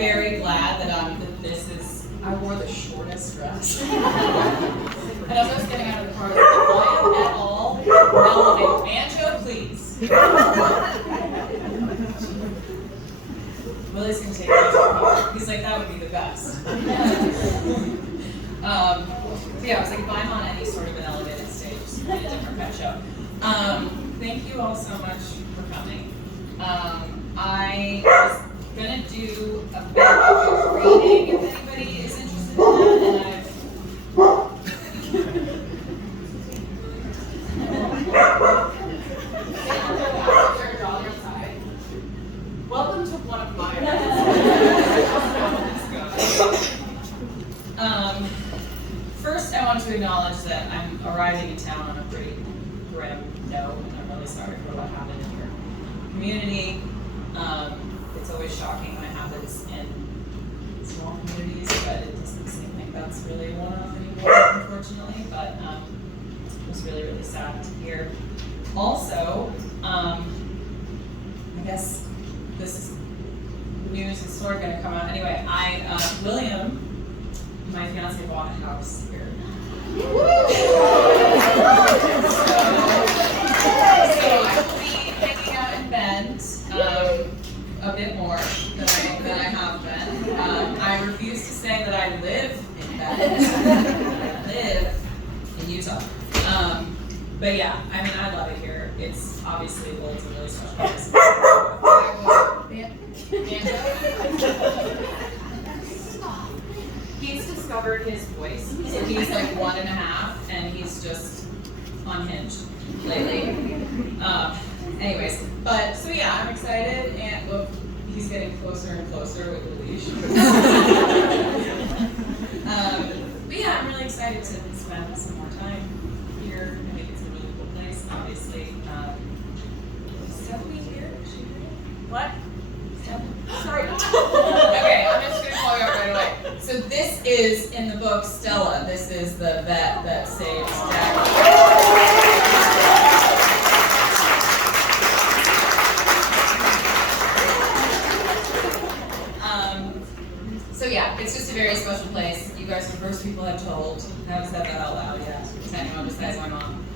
very glad that this is, I wore the shortest dress. And as I was getting out of the car, I was like, I am at all relevant. Banjo, please. Willie's going to take banjo. He's like, that would be the best. So yeah, I was like, if I'm on any sort of an elevated stage, it's a different pet show. Thank you all so much for coming. I was going to do a bit of reading if anybody is interested in that, and welcome to one of my first, I want to acknowledge that I'm arriving in town on a pretty grim note, and I'm really sorry for what happened in your community. It's always shocking when it happens in small communities, but it doesn't seem like that's really one of them anymore, unfortunately. But it was really, really sad to hear. Also, I guess this news is sort of going to come out anyway. William, my fiance, bought a house here. So I will be hanging out in Bend a bit more than I have been. I refuse to say that I live in Bend. I live in Utah. But yeah, I mean, I love it here. It's obviously, well, it's a really special place. He's discovered his voice. So he's like 1.5, and he's just unhinged lately. Anyways, but so yeah, I'm excited, and look, he's getting closer and closer with the leash. But yeah, I'm really excited to spend some more time here. I think it's a really cool place. Obviously, is Stephanie here? Is she here? What? Sorry. Okay, I'm just gonna call you out right away. So this is in the book Stella. This is the vet that saves Dagwood. So yeah, it's just a very special place. You guys are the first people I've told. I haven't said that out loud yet to anyone besides my mom.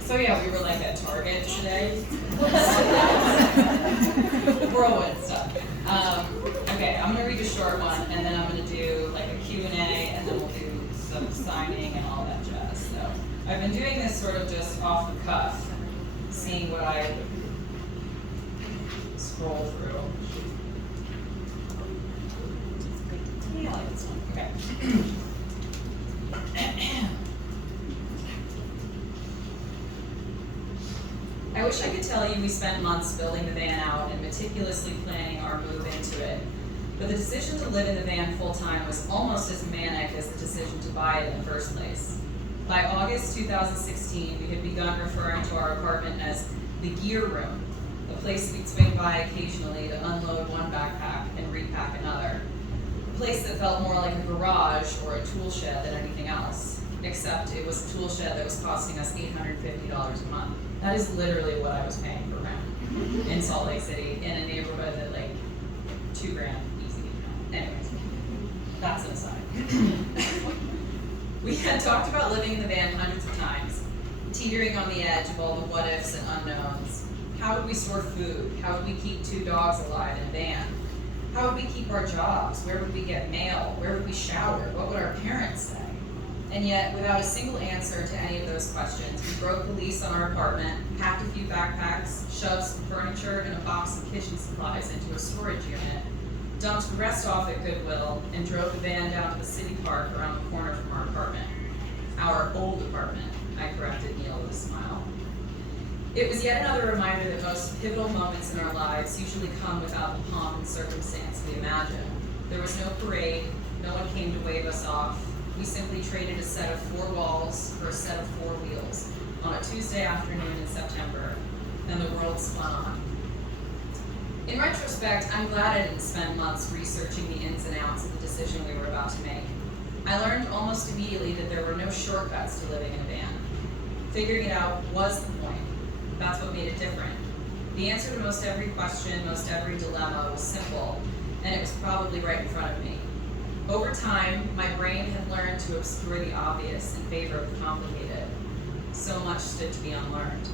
So yeah, we were like at Target today. Whirlwind stuff. Okay, I'm gonna read a short one, and then I'm gonna do like a Q&A, and then we'll do some signing and all that jazz. So I've been doing this sort of just off the cuff, seeing what I scroll through. Yeah, I like this one. Okay. I wish I could tell you we spent months building the van out and meticulously planning our move into it. But the decision to live in the van full-time was almost as manic as the decision to buy it in the first place. By August 2016, we had begun referring to our apartment as the gear room, a place we'd swing by occasionally to unload one backpack and repack another. A place that felt more like a garage or a tool shed than anything else, except it was a tool shed that was costing us $850 a month. That is literally what I was paying for rent in Salt Lake City in a neighborhood that like $2,000 easy. Anyways, that's an aside. We had talked about living in the van hundreds of times, teetering on the edge of all the what ifs and unknowns. How would we store food? How would we keep 2 dogs alive in a van? How would we keep our jobs? Where would we get mail? Where would we shower? What would our parents say? And yet, without a single answer to any of those questions, we broke the lease on our apartment, packed a few backpacks, shoved some furniture and a box of kitchen supplies into a storage unit, dumped the rest off at Goodwill, and drove the van down to the city park around the corner from our apartment. Our old apartment, I corrected Neil with a smile. It was yet another reminder that most pivotal moments in our lives usually come without the pomp and circumstance we imagine. There was no parade, no one came to wave us off. We simply traded a set of 4 walls for a set of 4 wheels on a Tuesday afternoon in September, and the world spun on. In retrospect, I'm glad I didn't spend months researching the ins and outs of the decision we were about to make. I learned almost immediately that there were no shortcuts to living in a van. Figuring it out was the point. That's what made it different. The answer to most every question, most every dilemma was simple, and it was probably right in front of me. Over time, my brain had learned to obscure the obvious in favor of the complicated. So much stood to be unlearned.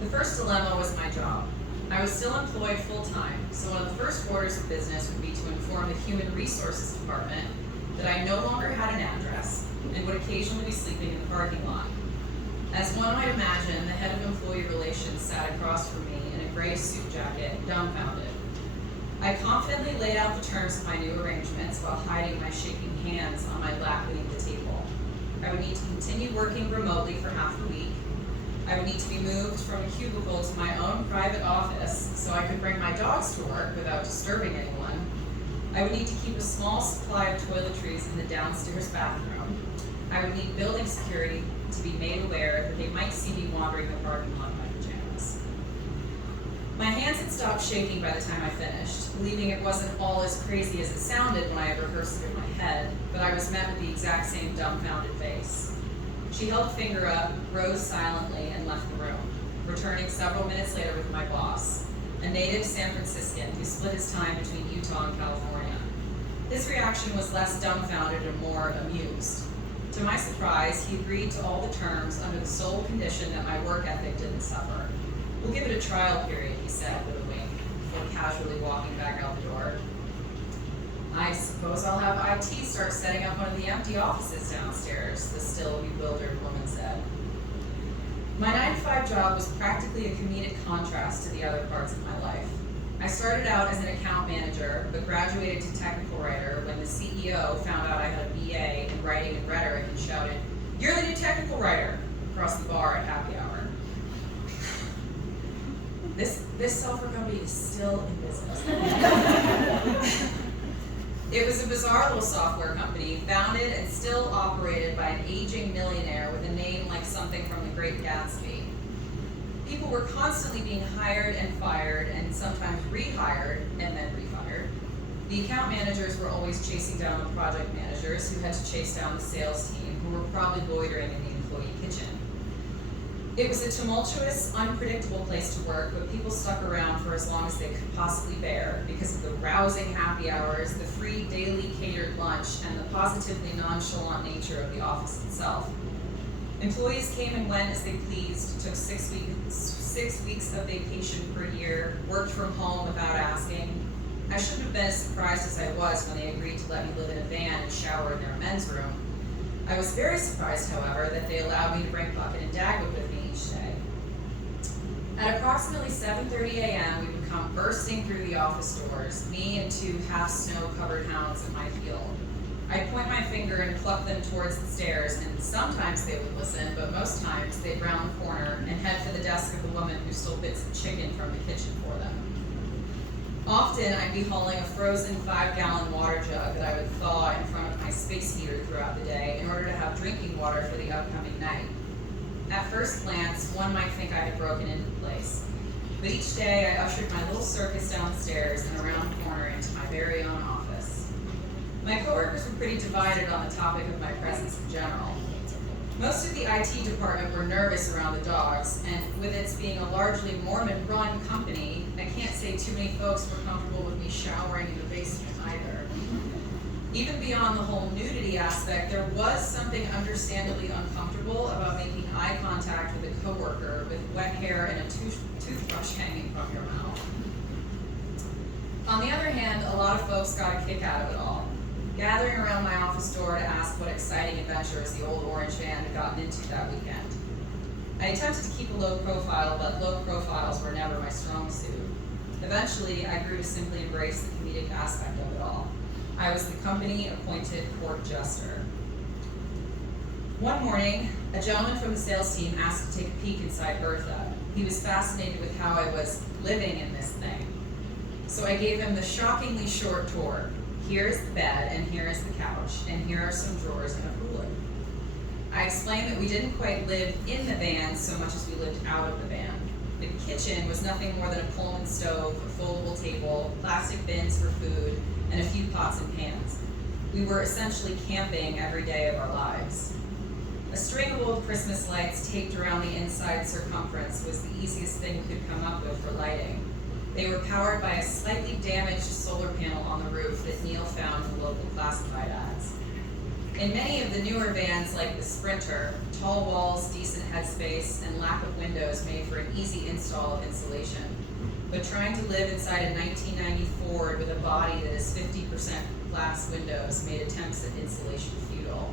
The first dilemma was my job. I was still employed full-time, so one of the first orders of business would be to inform the Human Resources Department that I no longer had an address and would occasionally be sleeping in the parking lot. As one might imagine, the head of employee relations sat across from me in a gray suit jacket, dumbfounded. I confidently laid out the terms of my new arrangements while hiding my shaking hands on my lap beneath the table. I would need to continue working remotely for half the week. I would need to be moved from a cubicle to my own private office so I could bring my dogs to work without disturbing anyone. I would need to keep a small supply of toiletries in the downstairs bathroom. I would need building security to be made aware that they might see me wandering the parking lot in my pajamas. My hands had stopped shaking by the time I finished, believing it wasn't all as crazy as it sounded when I had rehearsed it in my head, but I was met with the exact same dumbfounded face. She held a finger up, rose silently, and left the room, returning several minutes later with my boss, a native San Franciscan who split his time between Utah and California. His reaction was less dumbfounded and more amused. To my surprise, he agreed to all the terms under the sole condition that my work ethic didn't suffer. "We'll give it a trial period," he said with a wink, before casually walking back out the door. "I suppose I'll have IT start setting up one of the empty offices downstairs," the still bewildered woman said. My 9-to-5 job was practically a comedic contrast to the other parts of my life. I started out as an account manager, but graduated to technical writer when the CEO found out I had a BA in writing and rhetoric and shouted, "You're the new technical writer," across the bar at happy hour. This software company is still in business. It was a bizarre little software company, founded and still operated by an aging millionaire with a name like something from The Great Gatsby. People were constantly being hired and fired, and sometimes rehired and then refired. The account managers were always chasing down the project managers, who had to chase down the sales team, who were probably loitering in the employee kitchen. It was a tumultuous, unpredictable place to work, but people stuck around for as long as they could possibly bear because of the rousing happy hours, the free daily catered lunch, and the positively nonchalant nature of the office itself. Employees came and went as they pleased, took 6 weeks of vacation per year, worked from home without asking. I shouldn't have been as surprised as I was when they agreed to let me live in a van and shower in their men's room. I was very surprised, however, that they allowed me to bring Bucket and Dagwood with me each day. At approximately 7:30 a.m., we would come bursting through the office doors, me and 2 half-snow-covered hounds at my heel. I'd point my finger and pluck them towards the stairs, and sometimes they would listen, but most times they'd round the corner and head for the desk of the woman who stole bits of chicken from the kitchen for them. Often, I'd be hauling a frozen 5-gallon water jug that I would thaw in front of my space heater throughout the day in order to have drinking water for the upcoming night. At first glance, one might think I had broken into place, but each day I ushered my little circus down the stairs and around the corner into my very own office. My coworkers were pretty divided on the topic of my presence in general. Most of the IT department were nervous around the dogs, and with its being a largely Mormon-run company, I can't say too many folks were comfortable with me showering in the basement either. Even beyond the whole nudity aspect, there was something understandably uncomfortable about making eye contact with a coworker with wet hair and a toothbrush hanging from your mouth. On the other hand, a lot of folks got a kick out of it all, gathering around my office door to ask what exciting adventures the old orange van had gotten into that weekend. I attempted to keep a low profile, but low profiles were never my strong suit. Eventually, I grew to simply embrace the comedic aspect of it all. I was the company-appointed court jester. One morning, a gentleman from the sales team asked to take a peek inside Bertha. He was fascinated with how I was living in this thing. So I gave him the shockingly short tour. Here is the bed, and here is the couch, and here are some drawers and a cooler. I explained that we didn't quite live in the van so much as we lived out of the van. The kitchen was nothing more than a Pullman stove, a foldable table, plastic bins for food, and a few pots and pans. We were essentially camping every day of our lives. A string of old Christmas lights taped around the inside circumference was the easiest thing we could come up with for lighting. They They were powered by a slightly damaged solar panel on the roof that Neil found in local classified ads. In many of the newer vans like the Sprinter, tall walls, decent headspace, and lack of windows made for an easy install of insulation. But trying to live inside a 1990 Ford with a body that is 50% glass windows made attempts at insulation futile.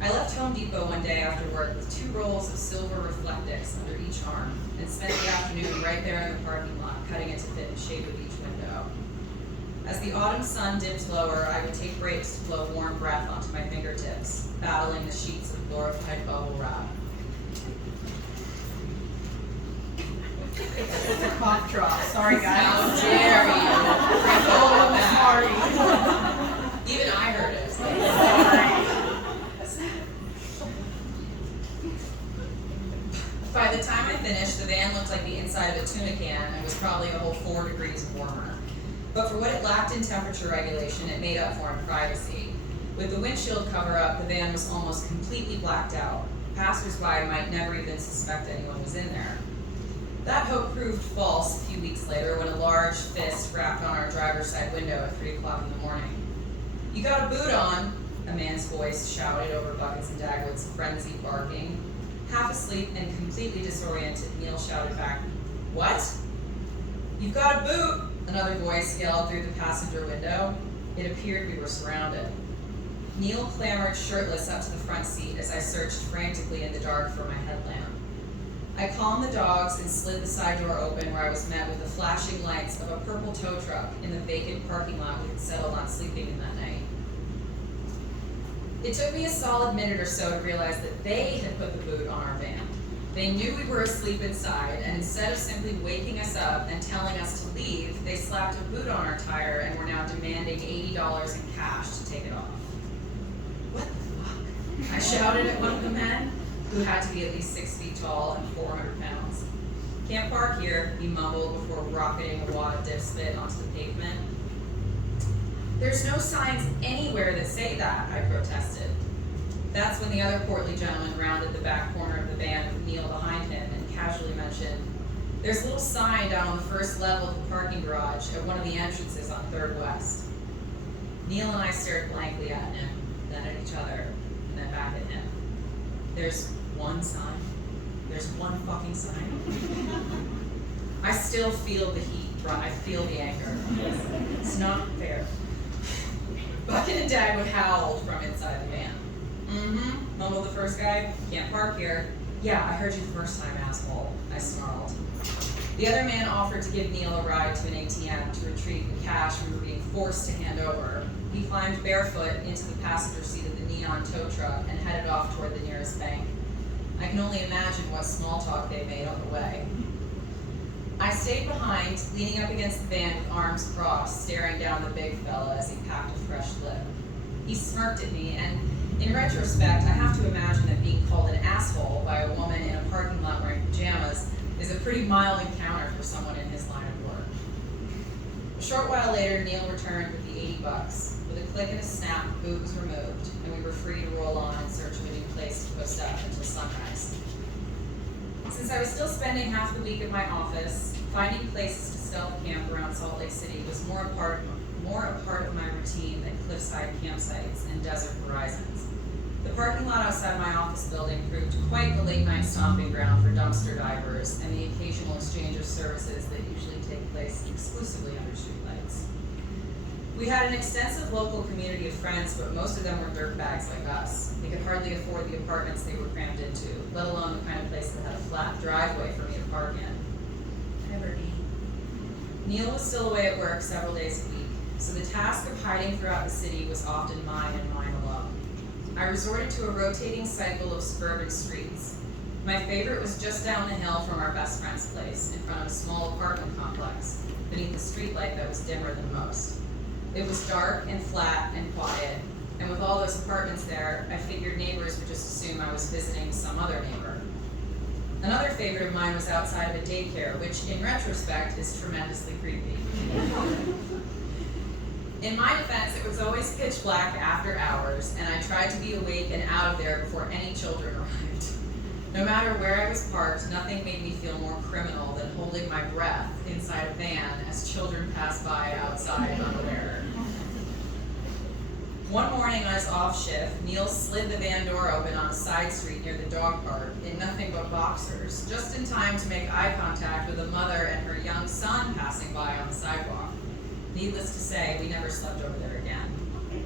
I left Home Depot one day after work with 2 rolls of silver Reflectix under each arm and spent the afternoon right there in the parking lot, cutting it to fit the shape of each window. As the autumn sun dipped lower, I would take breaks to blow warm breath onto my fingertips, battling the sheets of glorified bubble wrap. It's a cough drop. Sorry, guys. How dare you? Oh, sorry. Even I heard it. By the time I finished, the van looked like the inside of a tuna can and was probably a whole 4 degrees warmer. But for what it lacked in temperature regulation, it made up for in privacy. With the windshield cover-up, the van was almost completely blacked out. Passers-by might never even suspect anyone was in there. That hope proved false a few weeks later when a large fist rapped on our driver's side window at 3 o'clock in the morning. "You got a boot on," a man's voice shouted over Buckets and Dagwood's frenzied barking. Half asleep and completely disoriented, Neil shouted back, "What?" "You've got a boot," another voice yelled through the passenger window. It appeared we were surrounded. Neil clambered shirtless up to the front seat as I searched frantically in the dark for my headlamp. I calmed the dogs and slid the side door open where I was met with the flashing lights of a purple tow truck in the vacant parking lot we had settled on sleeping in that night. It took me a solid minute or so to realize that they had put the boot on our van. They knew we were asleep inside, and instead of simply waking us up and telling us to leave, they slapped a boot on our tire and were now demanding $80 in cash to take it off. "What the fuck?" I shouted at one of the men, who had to be at least 6 feet tall and 400 pounds. "Can't park here," he mumbled before rocketing a wad of dip spit onto the pavement. "There's no signs anywhere that say that," I protested. That's when the other portly gentleman rounded the back corner of the van with Neil behind him and casually mentioned, "There's a little sign down on the first level of the parking garage at one of the entrances on 3rd West. Neil and I stared blankly at him, then at each other, and then back at him. "There's one sign? There's one fucking sign?" I still feel the heat, I feel the anger. It's not fair. Bucket and Dagwood howled from inside the van. "Mm-hmm," mumbled the first guy. "Can't park here." "Yeah, I heard you the first time, asshole," I snarled. The other man offered to give Neil a ride to an ATM to retrieve the cash we were being forced to hand over. He climbed barefoot into the passenger seat of the neon tow truck and headed off toward the nearest bank. I can only imagine what small talk they made on the way. I stayed behind, leaning up against the van with arms crossed, staring down the big fella as he packed a fresh lip. He smirked at me, and in retrospect, I have to imagine that being called an asshole by a woman in a parking lot wearing pajamas is a pretty mild encounter for someone in his line of work. A short while later, Neil returned with the $80. With a click and a snap, the boot was removed, and we were free to roll on in search of a new place to post up until sunrise. Since I was still spending half the week at my office, finding places to stealth camp around Salt Lake City was more a part of my routine than cliffside campsites and desert horizons. The parking lot outside my office building proved quite the late-night stomping ground for dumpster divers and the occasional exchange of services that usually take place exclusively under streetlights. We had an extensive local community of friends, but most of them were dirtbags like us. They could hardly afford the apartments they were crammed into, let alone the kind of place that had a flat driveway for me to park in. Hi, Bertie. Neil was still away at work several days a week, so the task of hiding throughout the city was often mine and mine alone. I resorted to a rotating cycle of suburban streets. My favorite was just down the hill from our best friend's place, in front of a small apartment complex, beneath a streetlight that was dimmer than most. It was dark and flat and quiet, and with all those apartments there, I figured neighbors would just assume I was visiting some other neighbor. Another favorite of mine was outside of a daycare, which in retrospect is tremendously creepy. In my defense, it was always pitch black after hours, and I tried to be awake and out of there before any children arrived. No matter where I was parked, nothing made me feel more criminal than holding my breath inside a van children pass by outside unaware. One morning on his off shift, Neil slid the van door open on a side street near the dog park in nothing but boxers, just in time to make eye contact with a mother and her young son passing by on the sidewalk. Needless to say, we never slept over there again.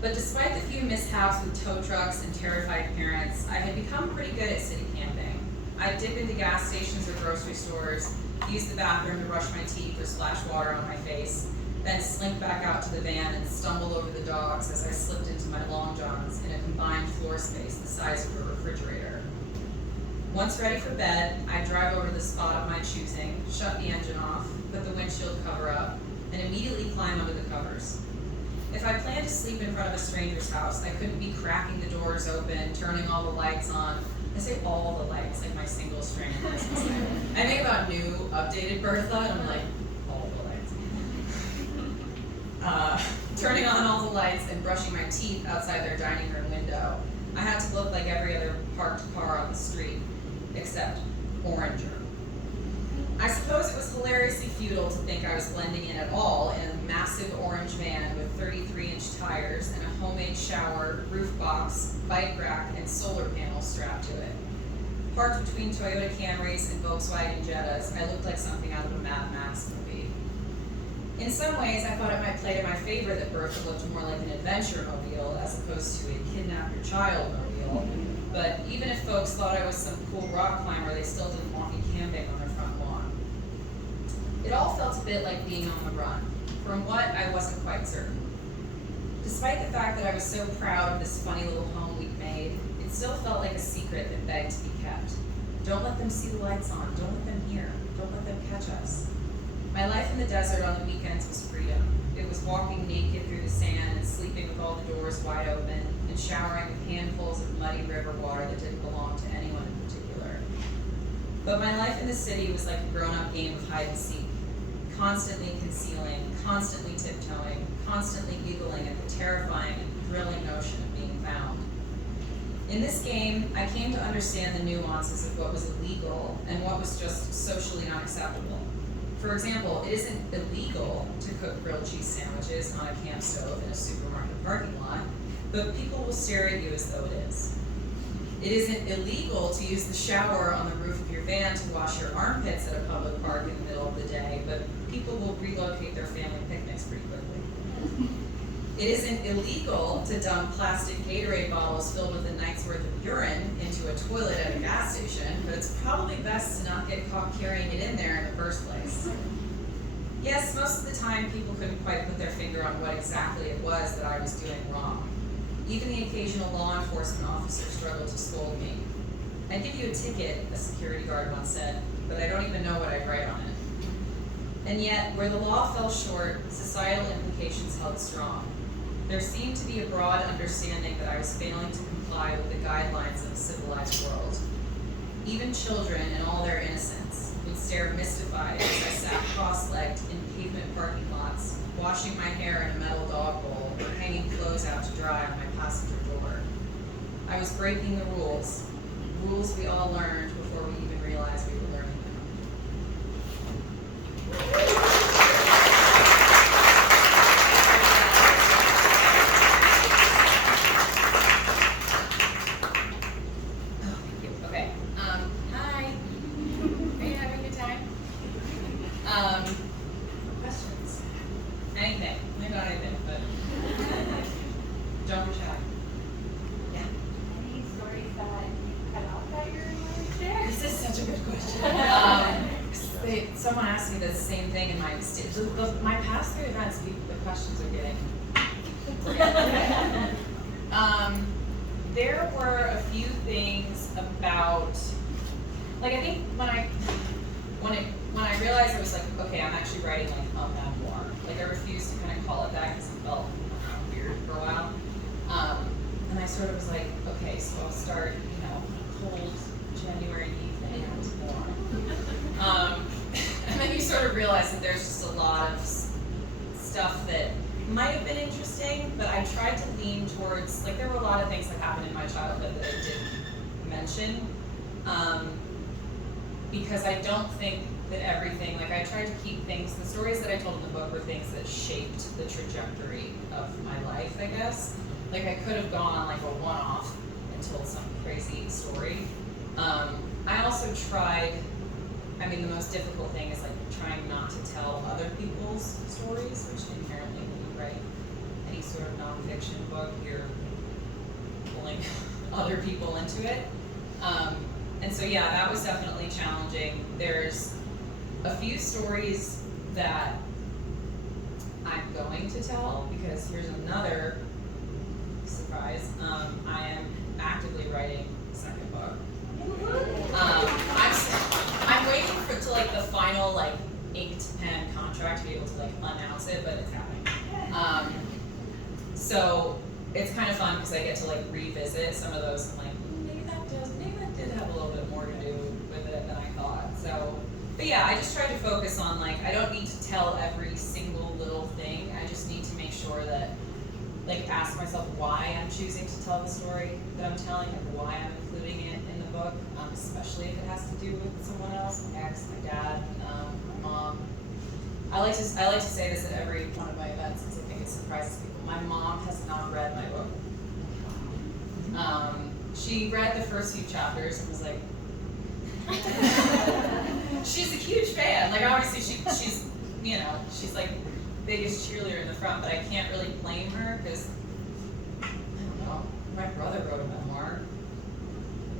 But despite the few mishaps with tow trucks and terrified parents, I had become pretty good at city camping. I'd dip into gas stations or grocery stores, use the bathroom to brush my teeth or splash water on my face, then slink back out to the van and stumble over the dogs as I slipped into my long johns in a combined floor space the size of a refrigerator. Once ready for bed, I'd drive over to the spot of my choosing, shut the engine off, put the windshield cover up, and immediately climb under the covers. If I planned to sleep in front of a stranger's house, I couldn't be cracking the doors open, turning all the lights on. I say all the lights, like my single string license. I think about new, updated Bertha, and I'm like, all the lights. Turning on all the lights and brushing my teeth outside their dining room window. I had to look like every other parked car on the street, except oranger. I suppose it was hilariously futile to think I was blending in at all in a massive orange van with 33-inch tires and a homemade shower, roof box, bike rack, and solar panels strapped to it. Parked between Toyota Camrys and Volkswagen Jettas, I looked like something out of a Mad Max movie. In some ways, I thought it might play to my favor that Bertha looked more like an adventure mobile as opposed to a kidnap your child mobile. But even if folks thought I was some cool rock climber, they still didn't want me camping on their front lawn. It all felt a bit like being on the run. From what, I wasn't quite certain. Despite the fact that I was so proud of this funny little home we'd made, it still felt like a secret that begged to be kept. Don't let them see the lights on. Don't let them hear. Don't let them catch us. My life in the desert on the weekends was freedom. It was walking naked through the sand and sleeping with all the doors wide open and showering with handfuls of muddy river water that didn't belong to anyone in particular. But my life in the city was like a grown-up game of hide and seek, constantly concealing, constantly tiptoeing, constantly giggling at the terrifying and thrilling notion of being found. In this game, I came to understand the nuances of what was illegal and what was just socially unacceptable. For example, it isn't illegal to cook grilled cheese sandwiches on a camp stove in a supermarket parking lot, but people will stare at you as though it is. It isn't illegal to use the shower on the roof of your van to wash your armpits at a public park in the middle of the day, but people will relocate their family picnics pretty quickly. It isn't illegal to dump plastic Gatorade bottles filled with a night's worth of urine into a toilet at a gas station, but it's probably best to not get caught carrying it in there in the first place. Yes, most of the time people couldn't quite put their finger on what exactly it was that I was doing wrong. Even the occasional law enforcement officer struggled to scold me. "I'd give you a ticket," a security guard once said, "but I don't even know what I'd write on it." And yet, where the law fell short, societal implications held strong. There seemed to be a broad understanding that I was failing to comply with the guidelines of a civilized world. Even children, in all their innocence, would stare mystified as I sat cross-legged in pavement parking lots, washing my hair in a metal dog bowl, or hanging clothes out to dry on my passenger door. I was breaking the rules we all learned before we even realized we were learning them. Questions? Anything. Maybe not anything, but don't be shy. Yeah. Any stories that you cut out that you're willing to share? This is such a good question. Someone asked me the same thing in my my past three events. The questions are getting. There were a few things about, like, I think when I realized I was like, okay, I'm actually writing like a memoir. Like, I refused to kind of call it that because it felt weird for a while. And I sort of was like, okay, so I'll start, cold January evening, I was born. And then you sort of realize that there's just a lot of stuff that might have been interesting, but I tried to lean towards, like, there were a lot of things that happened in my childhood that I didn't mention, because I don't think that everything, like I tried to keep things, the stories that I told in the book were things that shaped the trajectory of my life, I guess. Like I could have gone on like a one-off and told some crazy story. I also tried, I mean, the most difficult thing is like trying not to tell other people's stories, which inherently when you write any sort of nonfiction book, you're pulling other people into it. And so yeah, that was definitely challenging. There's a few stories that I'm going to tell because here's another surprise. I am actively writing a second book. I'm waiting for to like the final like inked pen contract to be able to like announce it, but it's happening. So it's kind of fun because I get to like revisit some of those and like maybe that did have a little bit more to do with it than I thought. So, but yeah, I just try to focus on like I don't need to tell every single little thing. I just need to make sure that like ask myself why I'm choosing to tell the story that I'm telling, and why I'm including it in the book, especially if it has to do with someone else, my ex, my dad, my mom. I like to say this at every one of my events because I think it surprises people. My mom has not read my book. She read the first few chapters and was like, she's a huge fan. Like obviously she's you know, she's like biggest cheerleader in the front, but I can't really blame her because I don't know. My brother wrote a memoir.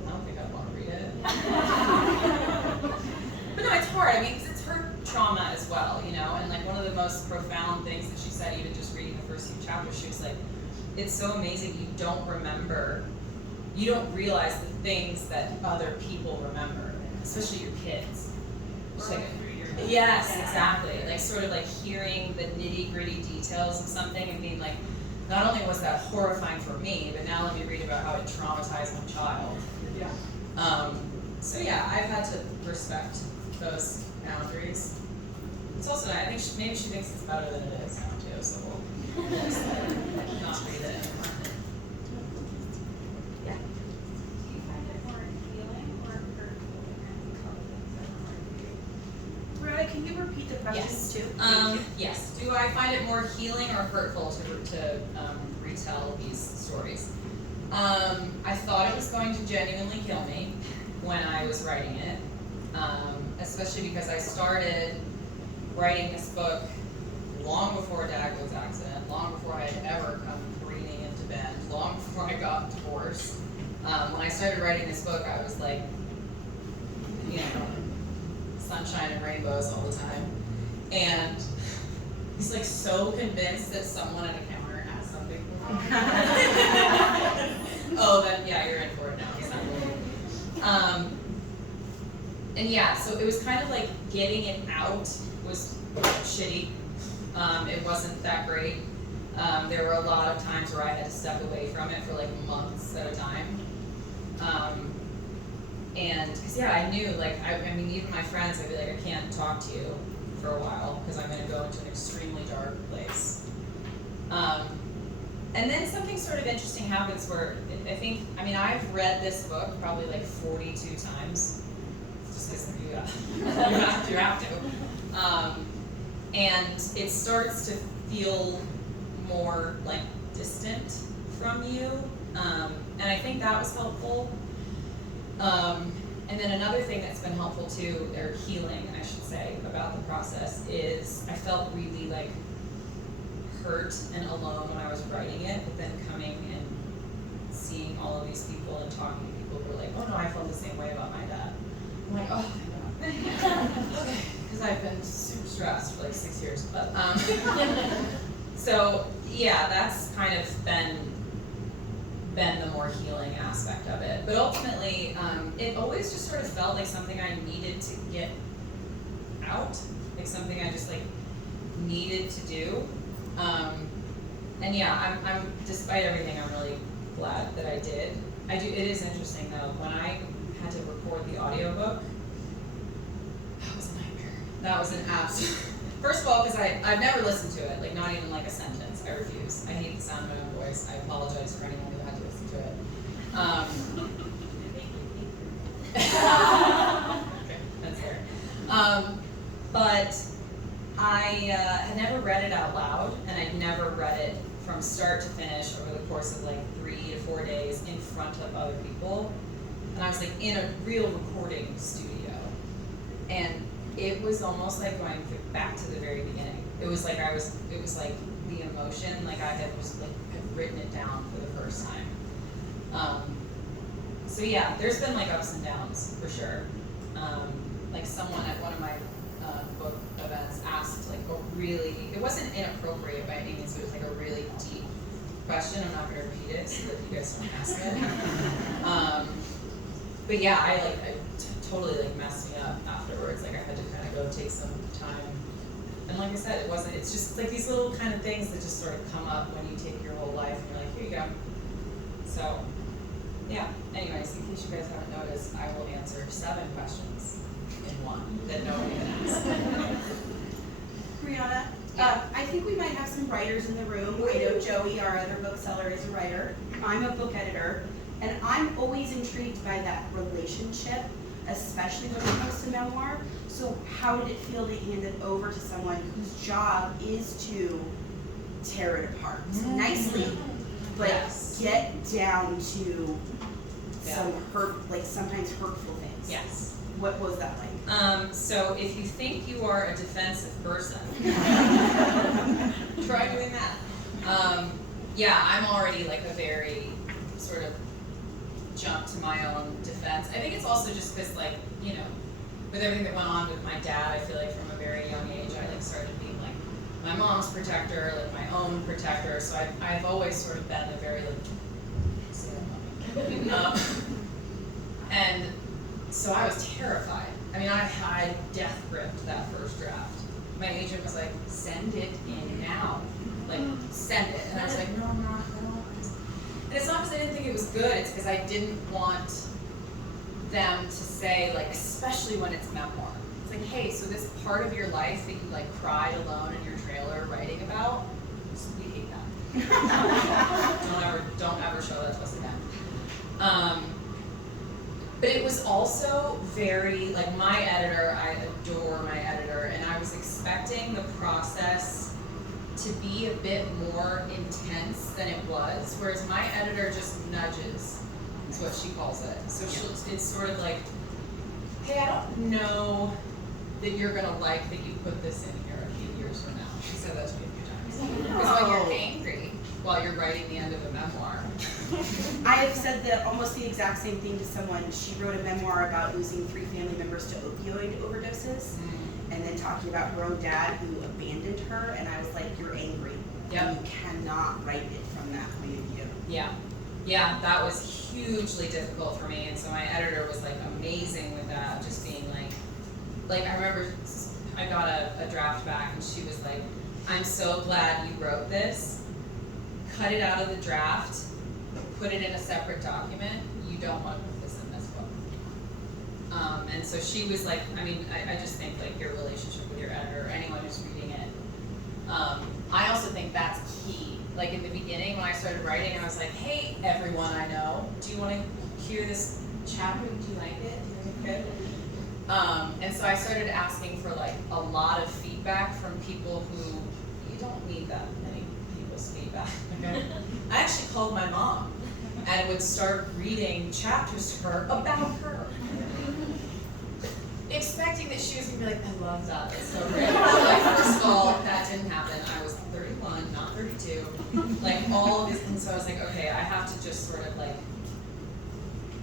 I don't think I'd want to read it. But no, it's hard. I mean, because it's her trauma as well, you know. And like one of the most profound things that she said, even just reading the first few chapters, she was like, "It's so amazing you don't remember, you don't realize the things that other people remember, especially your kids." She's like, yes, exactly. Like sort of like hearing the nitty-gritty details of something and being like, not only was that horrifying for me, but now let me read about how it traumatized my child. Yeah. So yeah, I've had to respect those boundaries. It's also, I think maybe she thinks it's better than it is now too, so we'll just not read it anymore. Yeah. Do you find it more healing or hurtful when you tell things that are hard to do? Brianna, can you repeat the question Yes. too? Yes. Do I find it more healing or hurtful to retell these stories? I thought it was going to genuinely kill me when I was writing it, especially because I started writing this book long before Dagwood's accident, long before I had ever come careening into Bend, long before I got divorced. When I started writing this book, I was like, you know, sunshine and rainbows all the time. And he's like so convinced that someone at a counter has something for me. Oh, then yeah, you're in for it now. He's not really. And yeah, so it was kind of like getting it out was shitty. It wasn't that great. There were a lot of times where I had to step away from it for like months at a time. And because yeah, I knew like I mean even my friends, I'd be like, I can't talk to you for a while because I'm going to go into an extremely dark place. And then something sort of interesting happens where I mean I've read this book probably like 42 times, just because you have to. And it starts to feel more like distant from you, and I think that was helpful. And then another thing that's been helpful too, or healing, I should say, about the process is I felt really like hurt and alone when I was writing it, but then coming and seeing all of these people and talking to people who were like, oh no, I felt the same way about my dad. I'm like, oh thank God. Okay, because I've been super stressed for like 6 years. But so yeah, that's kind of been the more healing aspect of it. But ultimately, it always just sort of felt like something I needed to get out, like something I just like needed to do. And yeah, I'm despite everything, I'm really glad that I did. It is interesting though, when I had to record the audiobook, that was a nightmare. That was an absolute, first of all, because I've never listened to it, like not even like a sentence. I refuse. I hate the sound of my own voice. I apologize for anyone who had to listen to it. Okay, that's fair. But I had never read it out loud, and I'd never read it from start to finish over the course of like 3 to 4 days in front of other people. And I was like in a real recording studio. And it was almost like going back to the very beginning. It was like the emotion, like I had written it down for the first time. So yeah, there's been like ups and downs for sure. Like someone at one of my book events asked like a really, it wasn't inappropriate by any means, but it was like a really deep question. I'm not gonna repeat it so that you guys don't ask it. But yeah, I totally like messed me up afterwards. Like I had to kind of go take some time. And like I said, it's just like these little kind of things that just sort of come up when you take your whole life and you're like, here you go. So yeah, anyways, in case you guys haven't noticed, I will answer 7 questions in one that no one even asked. Brianna, Yeah. I think we might have some writers in the room. I know Joey, our other bookseller, is a writer. I'm a book editor, and I'm always intrigued by that relationship, especially when it comes to memoir. So how did it feel to hand it over to someone whose job is to tear it apart nicely, but Yes. get down to Yeah. some sometimes hurtful things? Yes. What was that like? So if you think you are a defensive person, try doing that. Yeah, I'm already like a very sort of jump to my own defense. I think it's also just because like, you know, with everything that went on with my dad, I feel like from a very young age, I like started being like my mom's protector, like my own protector. So I've always sort of been a very like, and so I was terrified. I mean, I death gripped that first draft. My agent was like, send it in now. Like, send it. And I was like, no, I'm not. I don't want this. And it's not because I didn't think it was good. It's because I didn't want them to say, like, especially when it's memoir. It's like, hey, so this part of your life that you, like, cried alone in your trailer writing about, we hate that. Don't ever show that to us again. But it was also very, like my editor, I adore my editor, and I was expecting the process to be a bit more intense than it was, whereas my editor just nudges, is what she calls it. So it's sort of like, hey, I don't know that you're gonna like that you put this in here a few years from now. She said that to me a few times. Because when you're angry while you're writing the end of a memoir. I have said almost the exact same thing to someone. She wrote a memoir about losing 3 family members to opioid overdoses, and then talking about her own dad who abandoned her, and I was like, you're angry. Yep. And you cannot write it from that point of view. Yeah, that was hugely difficult for me, and so my editor was like amazing with that, just being like I remember I got a draft back and she was like, I'm so glad you wrote this. Cut it out of the draft, put it in a separate document. You don't want to put this in this book. And so she was like, I mean, I just think like your relationship with your editor, or anyone who's reading it, I also think that's key. Like in the beginning when I started writing, I was like, hey, everyone I know, do you want to hear this chapter? Do you like it? Do you think it's good? And so I started asking for like a lot of feedback from people who, you don't need that many people's feedback. Okay? I actually called my mom and would start reading chapters to her about her, expecting that she was gonna be like, I love that, it's so great. Like, first of all, that didn't happen. I was 31, not 32. Like all of these things, so I was like, okay, I have to just sort of like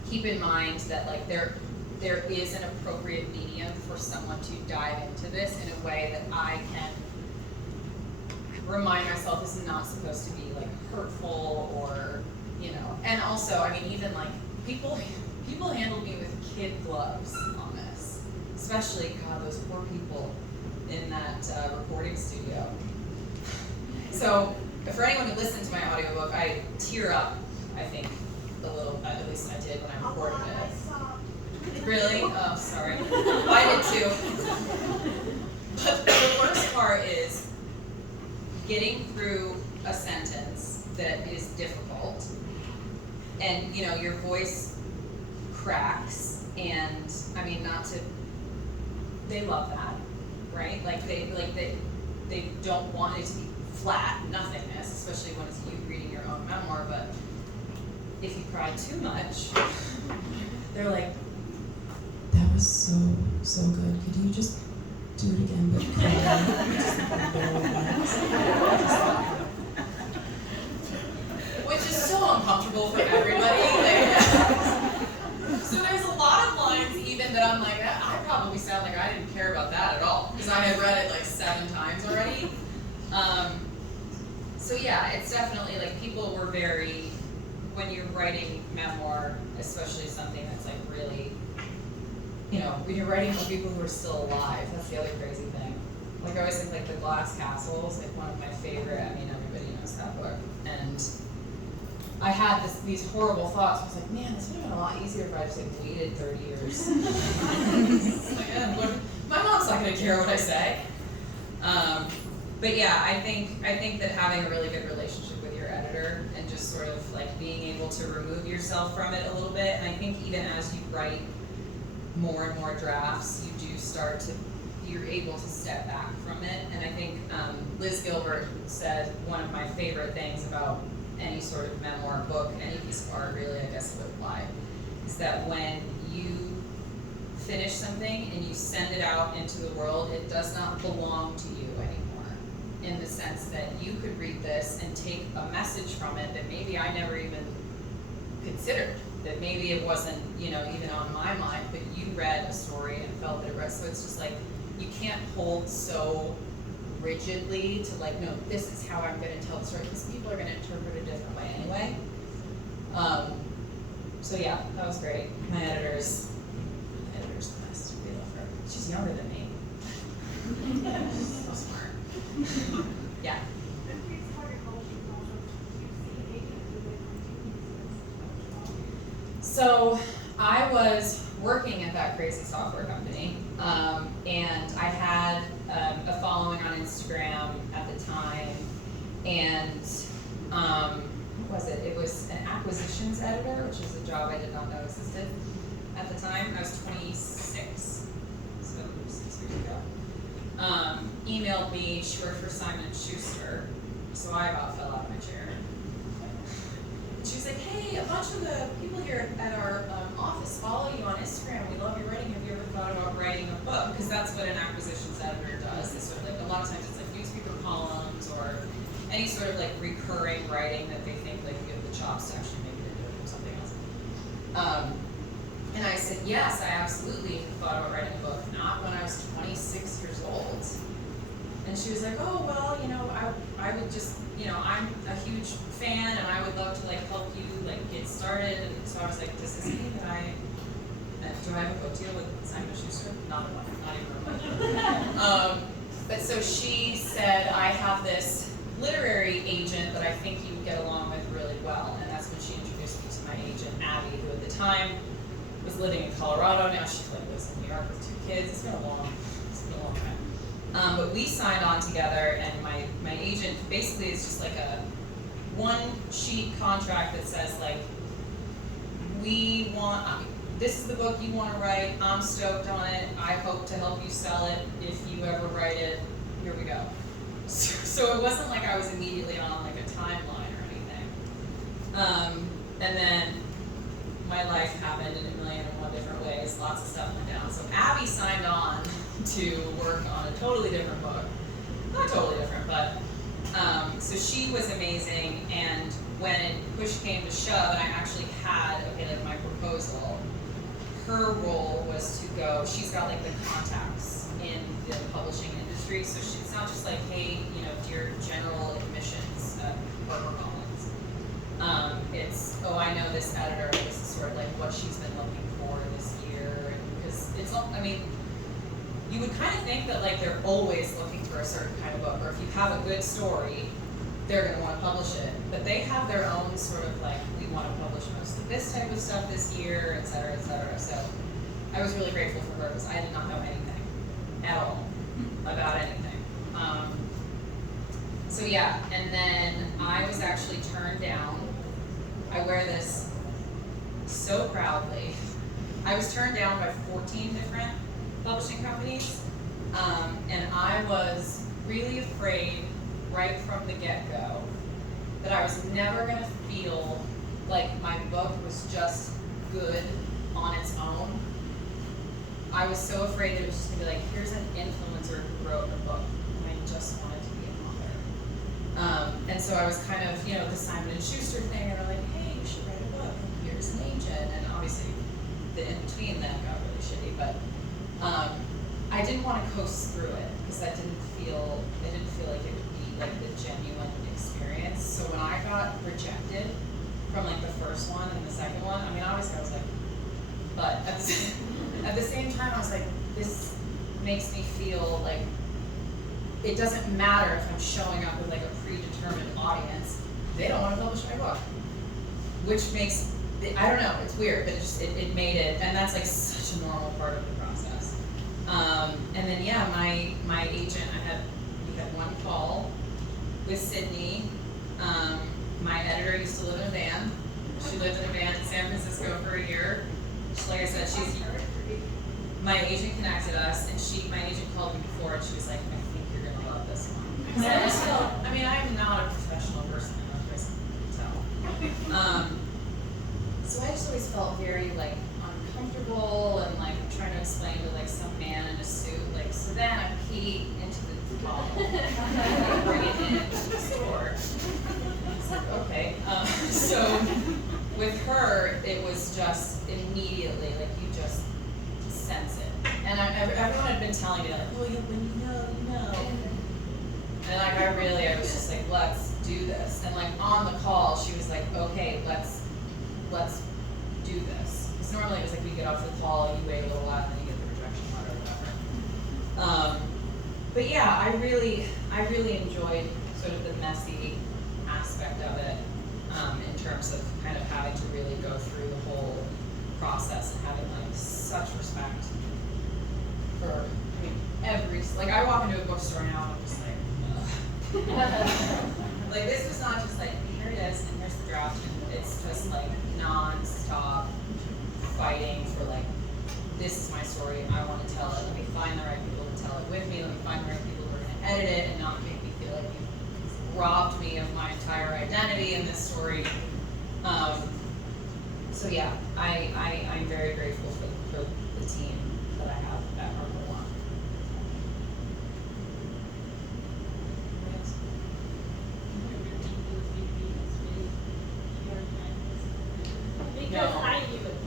keep in mind that like there is an appropriate medium for someone to dive into this in a way that I can remind myself this is not supposed to be like hurtful or, you know, and also, I mean, even like people handled me with kid gloves on this, especially, God, those poor people in that recording studio. So for anyone who listened to my audiobook, I tear up, I think, a little, at least I did when I recorded it. Really? Oh, sorry. I did too. But the worst part is getting through a sentence that is difficult, and you know your voice cracks, and I mean, not to they love that, right? They don't want it to be flat nothingness, especially when it's you reading your own memoir. But if you cry too much, they're like, that was so good. Could you just do it again, but cry just a little bit? Which is so uncomfortable for everybody. So there's a lot of lines even that I'm like, I probably sound like I didn't care about that at all, because I had read it like 7 times already. So yeah, it's definitely like people were very, when you're writing memoir, especially something that's like really, you know, when you're writing for people who are still alive, that's the other crazy thing. Like I always think like The Glass Castle is like one of my favorite, I mean everybody knows that book, and I had these horrible thoughts. I was like, man, this would have been a lot easier if I just like waited 30 years. Like, my mom's not gonna care what I say. But yeah, I think that having a really good relationship with your editor and just sort of like being able to remove yourself from it a little bit, and I think even as you write more and more drafts, you do start to, you're able to step back from it. And I think Liz Gilbert said one of my favorite things about any sort of memoir book, any piece of art really, I guess it would apply, is that when you finish something and you send it out into the world, it does not belong to you anymore, in the sense that you could read this and take a message from it that maybe I never even considered, that maybe it wasn't, you know, even on my mind, but you read a story and felt that it read. So it's just like, you can't hold so rigidly to like, no, this is how I'm going to tell the story, because people are going to interpret it a different way anyway. So yeah, that was great. My editor's the best. We love her. She's younger than me. So smart. Yeah. So I was working at that crazy software company, and I had a following on Instagram at the time, and what was it? It was an acquisitions editor, which is a job I did not know existed at the time. I was 26, so 6 years ago. Emailed me. She worked for Simon & Schuster, so I about fell out of my chair. She was like, hey, a bunch of the people here at our office follow you on Instagram. We love your writing. Have you ever thought about writing a book? Because that's what an acquisitions editor does. It's sort of like, a lot of times it's like newspaper columns or any sort of like recurring writing that they think like you have the chops to actually make it into something else. And I said, yes, I absolutely thought about writing a book. Not when I was 26 years old. And she was like, oh, well, you know, I would just, you know, I'm a huge fan and I would love to like help you like get started. And so I was like, does this mean that do I have a book deal with Simon & Schuster? Not even one. But so she said, I have this literary agent that I think you would get along with really well. And that's when she introduced me to my agent, Abby, who at the time was living in Colorado. Now she like lives in New York with 2 kids. It's been a long time. But we signed on together, and my agent basically is just like a 1-sheet contract that says like, we want, this is the book you want to write, I'm stoked on it, I hope to help you sell it, if you ever write it, here we go. So it wasn't like I was immediately on like a timeline or anything. And then my life happened in 1,001 different ways, lots of stuff went down. So Abby signed on to work on a totally different book. Not totally different, but so she was amazing, and when push came to shove and I actually had, like my proposal, her role was to go, she's got like the contacts in the publishing industry, so it's not just like, hey, you know, dear general admissions at HarperCollins. It's, oh, I know this editor, this is sort of like what she's been looking for this year, because it's, I mean, you would kind of think that like they're always looking for a certain kind of book, or if you have a good story, they're going to want to publish it. But they have their own sort of like, we want to publish most of this type of stuff this year, et cetera, et cetera. So I was really grateful for her, because I did not know anything at all about anything. So yeah, and then I was actually turned down. I wear this so proudly. I was turned down by 14 different publishing companies, and I was really afraid right from the get-go that I was never going to feel like my book was just good on its own. I was so afraid that it was just going to be like, here's an influencer who wrote a book, and I just wanted to be an author. And so I was kind of, the Simon & Schuster thing, and they're like, hey, you should write a book, here's an agent, and obviously the in-between then got really shitty, but I didn't want to coast through it, because I didn't feel like it would be like the genuine experience. So when I got rejected from like the first one and the second one, I mean, obviously I was like, but at the same time I was like, this makes me feel like it doesn't matter if I'm showing up with like a predetermined audience, they don't want to publish my book. Which makes, I don't know, it's weird, but it made it, and that's like such a normal part of the process. And then yeah, my agent, we had one call with Sydney. My editor used to live in a van. She lived in a van in San Francisco for a year. Like I said, my agent connected us, and my agent called me before, and she was like, I think you're gonna love this one. So I'm not a professional person, I'm not so. So I just always felt very like uncomfortable, and like I'm trying to explain to like some man in a suit, like, so then I peek into the bottle, and bring it into the store. It's like, okay. So with her, it was just immediately, like you just sense it. And everyone had been telling me like, oh, when you know. And like I was just like, let's do this. And like on the call, she was like, okay, let's do this. Because normally it was like you get off the call, you wait a little while, and then you get the rejection letter or whatever. But yeah, I really enjoyed sort of the messy aspect of it, in terms of kind of having to really go through the whole process and having like such respect for, like I walk into a bookstore now and I'm just like, ugh. Like this was not just like, here it is and here's the draft, and it's just like non-stop fighting for like, this is my story, I want to tell it, let me find the right people to tell it with me, let me find the right people who are going to edit it and not make me feel like you've robbed me of my entire identity in this story. So yeah, I'm very grateful for the team that I have at Roundabout. Because I knew it.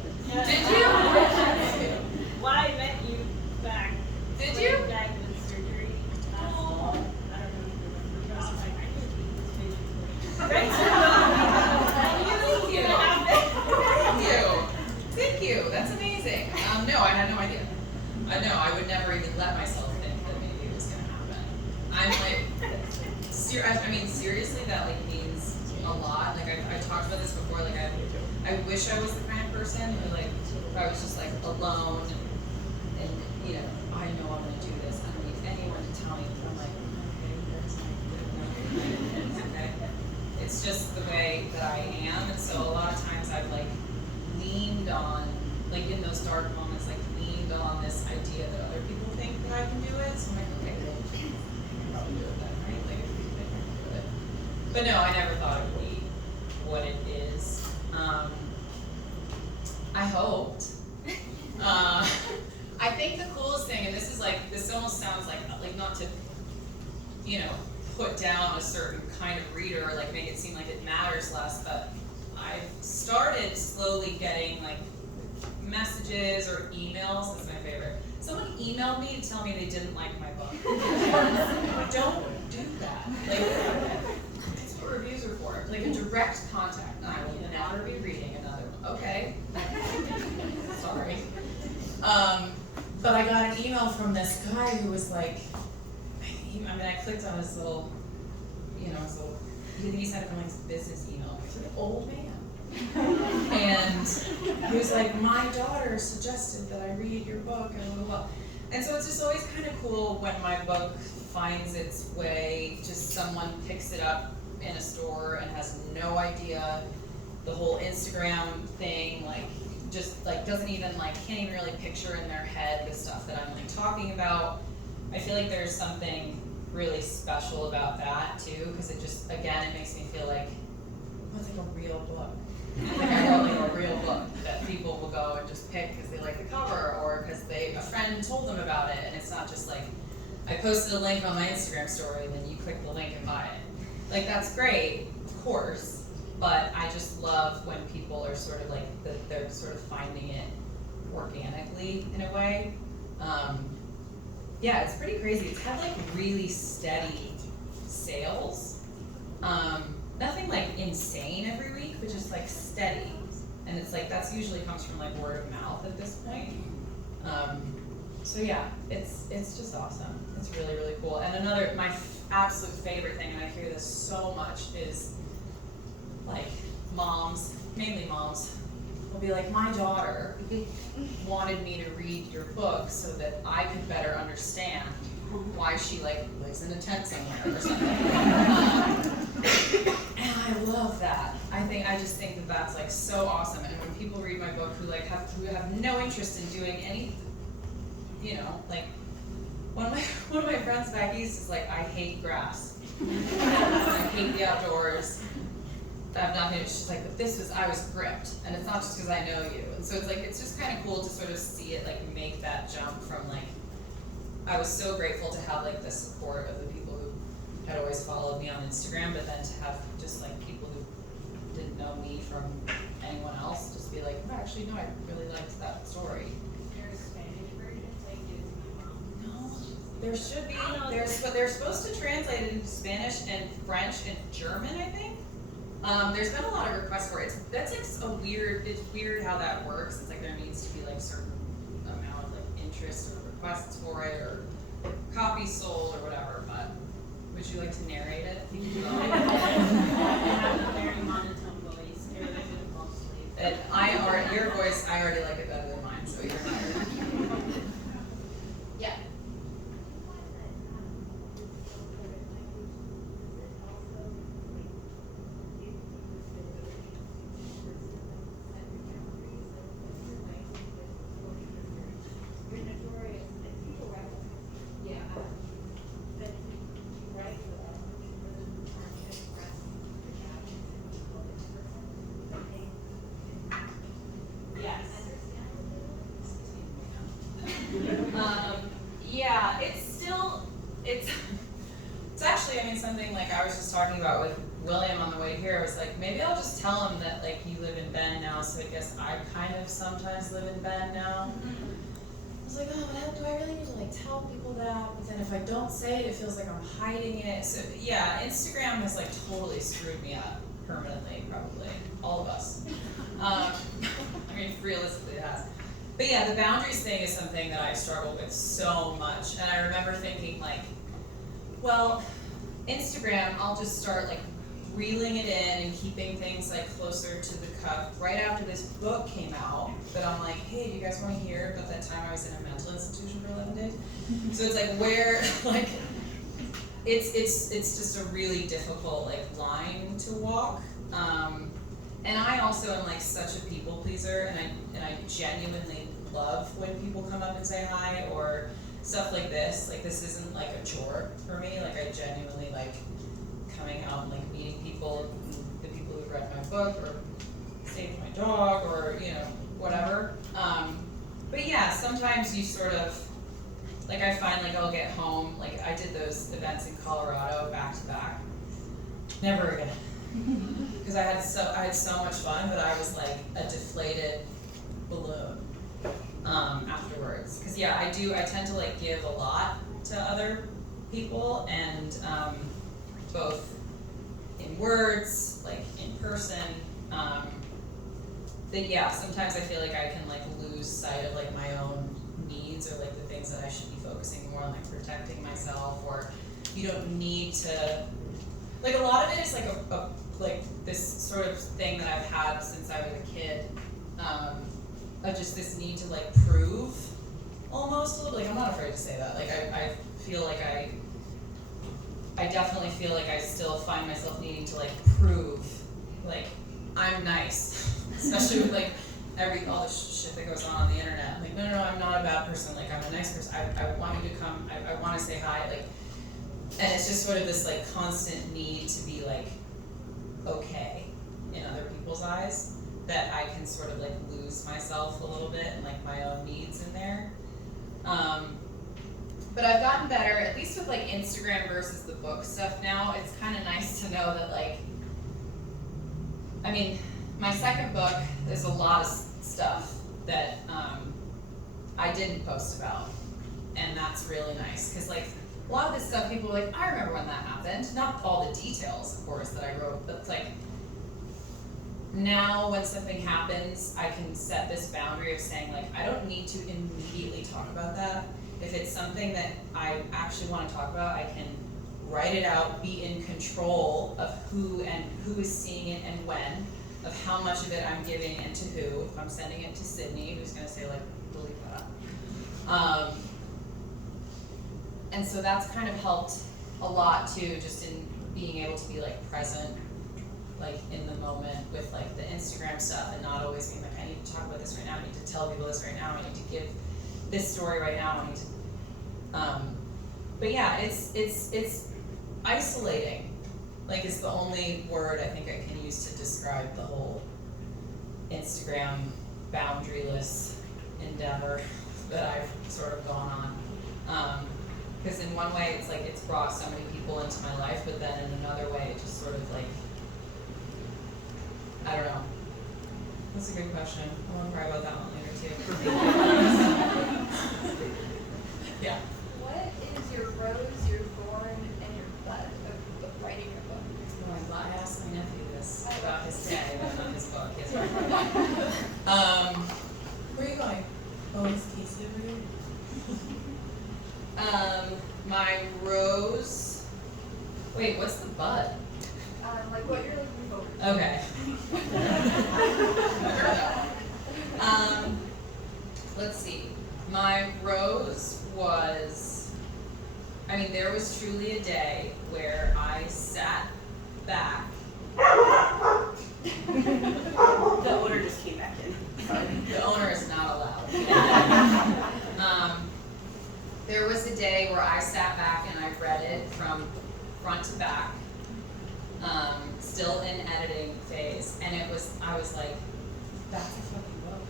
Did you? Well, I met you back. Did way you? Back in surgery. Last fall. I don't know if you remember. I was like, I knew this patient. Right? Thank you. That's amazing. No, I had no idea. No, I would never even let myself think that maybe it was going to happen. I'm like, I mean, seriously, that like means a lot. Like I've talked about this before. Like I wish I was the kind of person who like, if I was just like alone and I know I'm going to do this. I don't need anyone to tell me. I'm like, okay, there's okay. It's just the way that I am, and so a lot of times I've like leaned on, like in those dark moments, like leaned on this idea that other people think that I can do it. So I'm like, okay, well, I can probably do it then, right? Like if you think I can do it. But no, I never thought it would be what it is. I hoped. I think the coolest thing, and this almost sounds like not to, put down a certain kind of reader or like make it seem like it matters less, but I've started slowly getting like messages or emails. That's my favorite. Someone emailed me to tell me they didn't like my book. Don't do that. Like, that's what reviews are for. Like a direct contact. I will never be reading another one. Okay. Sorry. But I got an email from this guy who was like, I clicked on his little, he sent it from like his business email. He's an old man. And he was like, my daughter suggested that I read your book, and blah, blah, blah. And so it's just always kind of cool when my book finds its way, just someone picks it up in a store and has no idea the whole Instagram thing, like, just like doesn't even like, can't even really picture in their head the stuff that I'm like talking about. I feel like there's something really special about that too, because it just, again, it makes me feel like, oh, it's like a real book. Like I wrote like a real book that people will go and just pick because they like the cover or because a friend told them about it, and it's not just like, I posted a link on my Instagram story and then you click the link and buy it. Like that's great, of course, but I just love when people are sort of like, they're sort of finding it organically in a way. Yeah, it's pretty crazy. It's had like really steady sales. Nothing like insane every week, but just like steady. And it's like, that's usually comes from like word of mouth at this point. So yeah, it's just awesome. It's really, really cool. And another, my absolute favorite thing, and I hear this so much, is like moms, mainly moms, will be like, my daughter wanted me to read your book so that I could better understand why she like lives in a tent somewhere or something. And I love that. I just think that that's like so awesome. And when people read my book who have no interest in doing any, you know, like one of my friends back east is like, I hate grass. I hate the outdoors. I've not been, she's like, but I was gripped, and it's not just because I know you. And so it's like, it's just kind of cool to sort of see it like make that jump from like, I was so grateful to have like the support of the people who had always followed me on Instagram, but then to have just like people who didn't know me from anyone else just be like, oh, actually no, I really liked that story. There's Spanish versions, like give it to my mom. No, there should be. But they're supposed to translate it into Spanish and French and German, I think. There's been a lot of requests for it. That's like it's weird how that works. It's like there needs to be like certain amount of like interest or requests for it or copies sold or whatever, but would you like to narrate it? You can do I that. have a very monotone voice, everything with long sleeve. And your voice, I already like it better than mine, so you're not. Yeah. Yeah, it's actually, I mean, something like I was just talking about with William on the way here. I was like, maybe I'll just tell him that like you live in Bend now, so I guess I kind of sometimes live in Bend now. I was like, oh, but do I really need to like tell people that? But then if I don't say it, it feels like I'm hiding it. So yeah, Instagram has like totally screwed me up permanently, probably. All of us. I mean, realistically it has. But yeah, the boundaries thing is something that I struggled with so much. And I remember thinking like, well, Instagram, I'll just start like reeling it in and keeping things like closer to the cuff. Right after this book came out, but I'm like, hey, do you guys want to hear about that time I was in a mental institution for 11 days? So it's like where, like, it's just a really difficult like line to walk. And I also am like such a people pleaser, and I genuinely love when people come up and say hi or stuff like this. Like this isn't like a chore for me. Like I genuinely like coming out and like meeting people, the people who've read my book or saved my dog or you know whatever. But yeah, sometimes you sort of like I find like I'll get home. Like I did those events in Colorado back to back. Never again. Because I had so much fun, but I was like a deflated balloon afterwards. Because yeah, I tend to like give a lot to other people, and both in words, like in person. But yeah, sometimes I feel like I can like lose sight of like my own needs or like the things that I should be focusing more on, like protecting myself, or you don't need to. Like a lot of it is like like this sort of thing that I've had since I was a kid, of just this need to like prove almost a little. Like I'm not afraid to say that. Like I feel like I definitely feel like I still find myself needing to like prove like I'm nice, especially with like all the shit that goes on the internet. I'm like, no, I'm not a bad person. Like, I'm a nice person. I want you to come. I want to say hi. Like, and it's just sort of this like constant need to be like okay in other people's eyes, that I can sort of like lose myself a little bit and like my own needs in there. But I've gotten better, at least with like Instagram versus the book stuff now. It's kind of nice to know that like, I mean, my second book, there's a lot of stuff that I didn't post about, and that's really nice, because like a lot of this stuff people are like, I remember when that happened. Not all the details, of course, that I wrote, but like now when something happens, I can set this boundary of saying like, I don't need to immediately talk about that. If it's something that I actually want to talk about, I can write it out, be in control of who is seeing it and when, of how much of it I'm giving and to who. If I'm sending it to Sydney, who's going to say like, delete that. And so that's kind of helped a lot too, just in being able to be like present, like in the moment with like the Instagram stuff, and not always being like, I need to talk about this right now, I need to tell people this right now, I need to give this story right now, I need to, but yeah, it's isolating, like is the only word I think I can use to describe the whole Instagram boundaryless endeavor that I've sort of gone on. Because in one way it's like it's brought so many people into my life, but then in another way it just sort of like, I don't know. That's a good question. I want to cry about that one later too. Yeah. What is your rose, your thorn, and your bud of writing your book? Well, I'm glad I asked my nephew this about his day, but not his book. His book. Where are you going? Oh, is Casey over here? My rose. Wait, what's the bud? Like what you're looking for. Okay. Let's see. My rose was, I mean, there was truly a day where I sat back. The owner just came back in. Sorry. The owner is not allowed. There was a day where I sat back and I read it from front to back, still in editing phase, and I was like, that's a fucking book.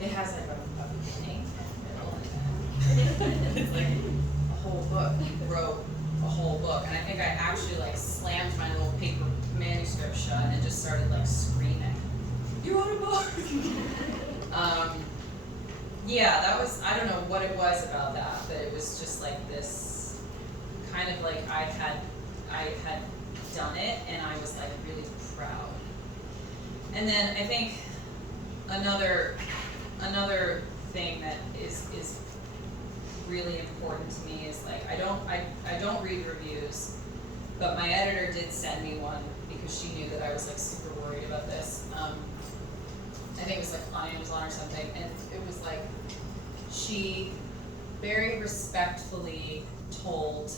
It has like a beginning and middle and end. It's like a whole book. He wrote a whole book, and I think I actually like slammed my little paper manuscript shut and just started like screaming, "You wrote a book!" Yeah, that was, I don't know what it was about that, but it was just like this kind of like I had done it, and I was like really proud. And then I think another thing that is really important to me is like I don't read reviews, but my editor did send me one because she knew that I was like super worried about this. I think it was like on Amazon or something, and it was like she very respectfully told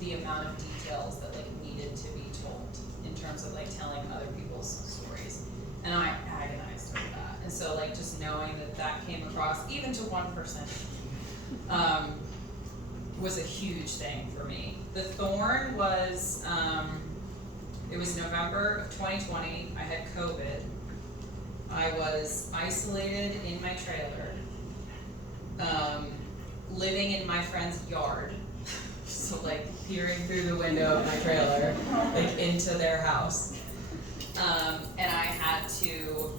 the amount of details that like needed to be told in terms of like telling other people's stories, and I agonized over that. And so like just knowing that came across even to one person was a huge thing for me. The thorn was it was November of 2020. I had COVID. I was isolated in my trailer, living in my friend's yard, so like peering through the window of my trailer, like into their house, and I had to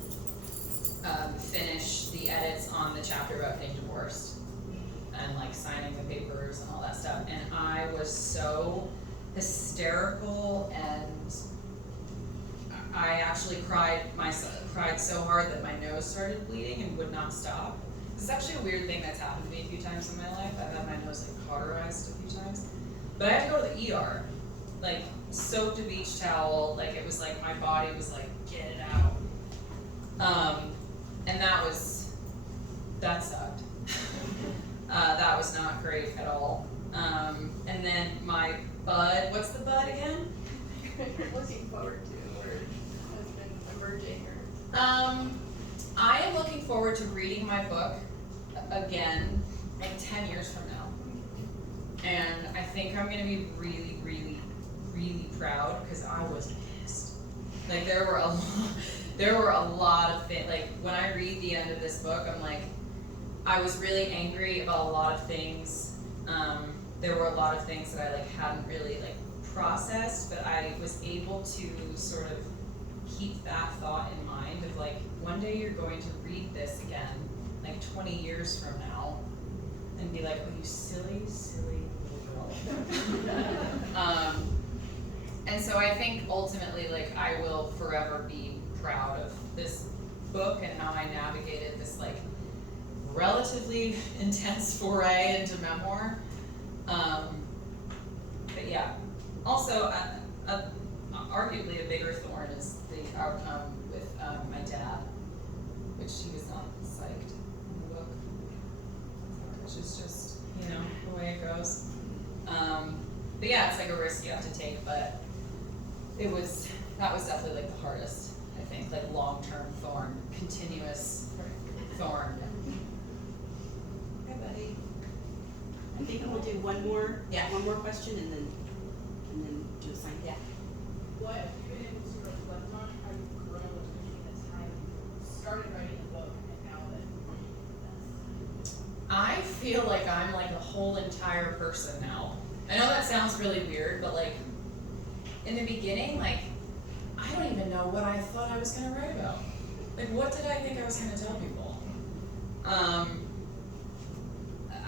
finish the edits on the chapter about getting divorced, and like signing the papers and all that stuff, and I was so hysterical, and I actually cried so hard that my nose started bleeding and would not stop. This is actually a weird thing that's happened to me a few times in my life. I've had my nose like cauterized a few times. But I had to go to the ER, like soaked a beach towel, like it was like my body was like, get it out. And that sucked. That was not great at all. And then my bud, what's the bud again? You're looking forward to, or has been emerging, or I am looking forward to reading my book again, like 10 years from now. And I think I'm gonna be really, really, really proud, because I was pissed. Like, there were a lot of things, like, when I read the end of this book, I'm like, I was really angry about a lot of things. There were a lot of things that I like hadn't really like processed, but I was able to sort of keep that thought in mind of like, one day you're going to read this again, like 20 years from now, and be like, oh, you silly, silly little girl. And so I think ultimately, like, I will forever be proud of this book and how I navigated this like relatively intense foray into memoir. But yeah, also arguably a bigger thorn is the outcome with my dad, which he was not psyched in the book, which is just, you know, the way it goes. But yeah, it's like a risk you have to take, but that was definitely like the hardest, I think, like long-term thorn, continuous thorn. Hey, buddy. I think we'll do one more question and then do a sign. Yeah. What have you been able to reflect on how you've grown between the time you started writing the book and now that you're doing this? I feel like I'm like a whole entire person now. I know that sounds really weird, but like in the beginning, like I don't even know what I thought I was gonna write about. Like, what did I think I was gonna tell people?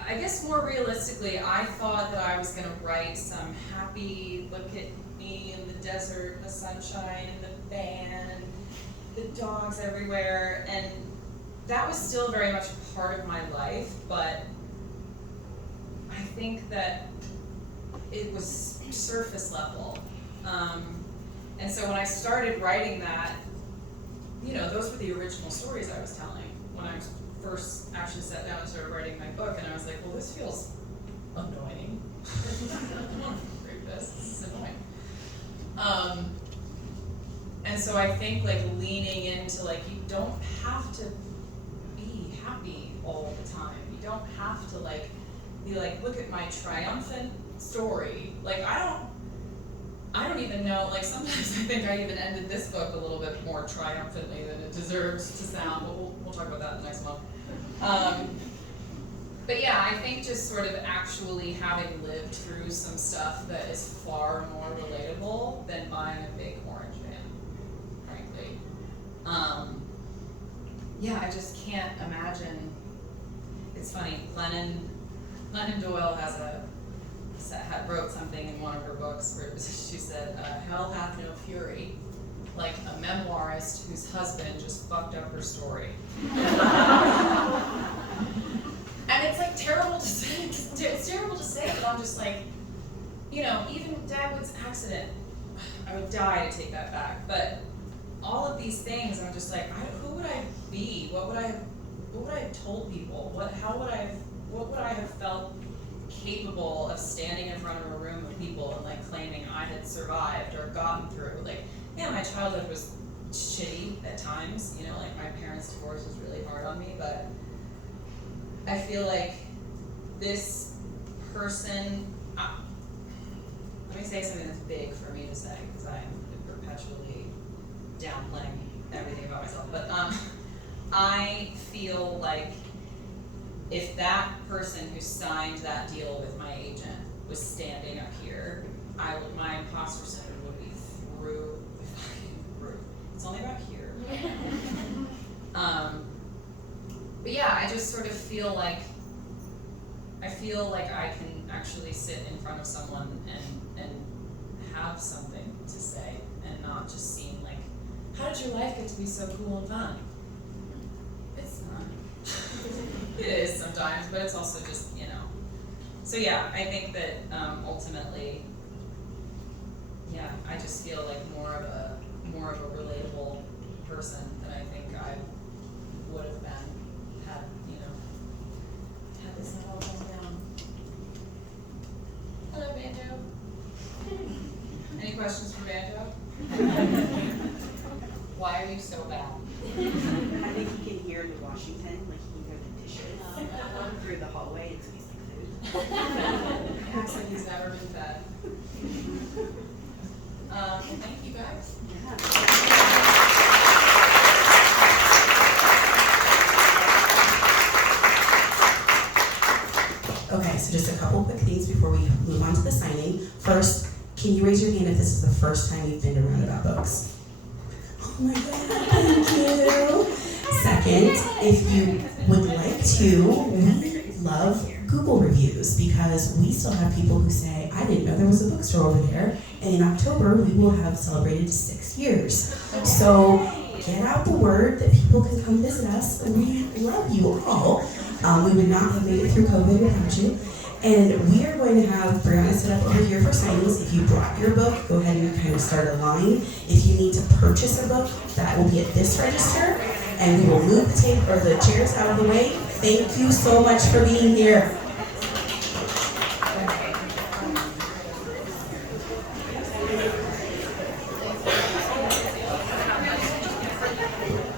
I guess more realistically, I thought that I was gonna write some happy, look at me in the desert, the sunshine, and the van, and the dogs everywhere, and that was still very much part of my life, but I think that it was surface level. And so when I started writing that, you know, those were the original stories I was telling when I first actually sat down and started writing my book, and I was like, well, this feels annoying. I don't want to read this. This is annoying. And so I think like leaning into like, you don't have to be happy all the time. You don't have to like be like, look at my triumphant story. Like I don't even know, like sometimes I think I even ended this book a little bit more triumphantly than it deserves to sound, but we'll talk about that in the next month. But yeah, I think just sort of actually having lived through some stuff that is far more relatable than buying a big orange van, frankly. Yeah, I just can't imagine. It's funny, Glennon Doyle wrote something in one of her books where she said, hell hath no fury, like a memoirist whose husband just fucked up her story. And it's like terrible to say, it's terrible to say, but I'm just like, you know, even Dagwood's accident, I would die to take that back, but all of these things, I'm just like, who would I be? What would I have told people? What would I have felt capable of standing in front of a room of people and like claiming I had survived or gotten through? Like, yeah, my childhood was shitty at times, you know, like my parents' divorce was really hard on me, but I feel like this person, let me say something that's big for me to say, because I'm perpetually downplaying everything about myself, but I feel like if that person who signed that deal with my agent was standing up here, my imposter syndrome would be through the fucking roof. It's only about here. But yeah, I just sort of feel like I can actually sit in front of someone and have something to say and not just seem like, how did your life get to be so cool and fun? It's not. It is sometimes, but it's also just, you know. So yeah, I think that ultimately, yeah, I just feel like more of a relatable person than I think I would have been had, you know, had this not all gone down. Hello, Banjo. Any questions for Banjo? Why are you so bad? I think he can hear the Washington, like he can hear the dishes through the hallway and squeeze the food. Looks like he's never been fed. Thank you guys. Okay, so just a couple quick things before we move on to the signing. First, can you raise your hand if this is the first time you've been to Roundabout Books? Oh my God, thank you. Second, if you would like to, we love Google reviews because we still have people who say, I didn't know there was a bookstore over there. And in October, we will have celebrated 6 years. So get out the word that people can come visit us. We love you all. We would not have made it through COVID without you. And we are going to have Brianna sit up over here for signings. If you brought your book, go ahead and kind of start a line. If you need to purchase a book, that will be at this register. And we will move the tape or the chairs out of the way. Thank you so much for being here.